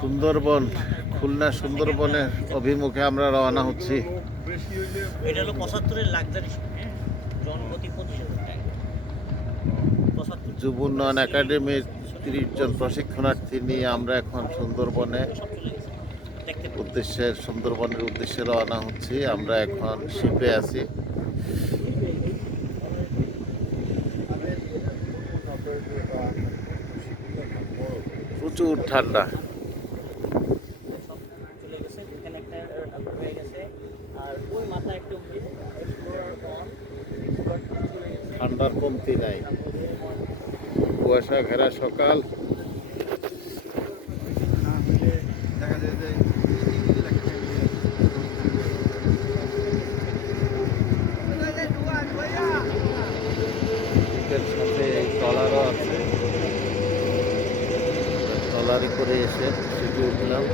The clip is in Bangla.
সুন্দরবন, খুলনা সুন্দরবনের অভিমুখে আমরা রওনা হচ্ছি। এটা হলো 75-এর লাক্সারি জনপ্রতি 25,000 টাকা। যুব উন্নয়ন একাডেমির 30 জন প্রশিক্ষণার্থী নিয়ে আমরা এখন সুন্দরবনের উদ্দেশ্যে রওনা হচ্ছি। আমরা এখন শিপে আছি। প্রচুর ঠান্ডা। ঠান্ডার কমতি নাই, কুয়াশা ঘেরা সকাল। সাথে ট্রলারও আছে, ট্রলারে করে এসে শিপে উঠলাম।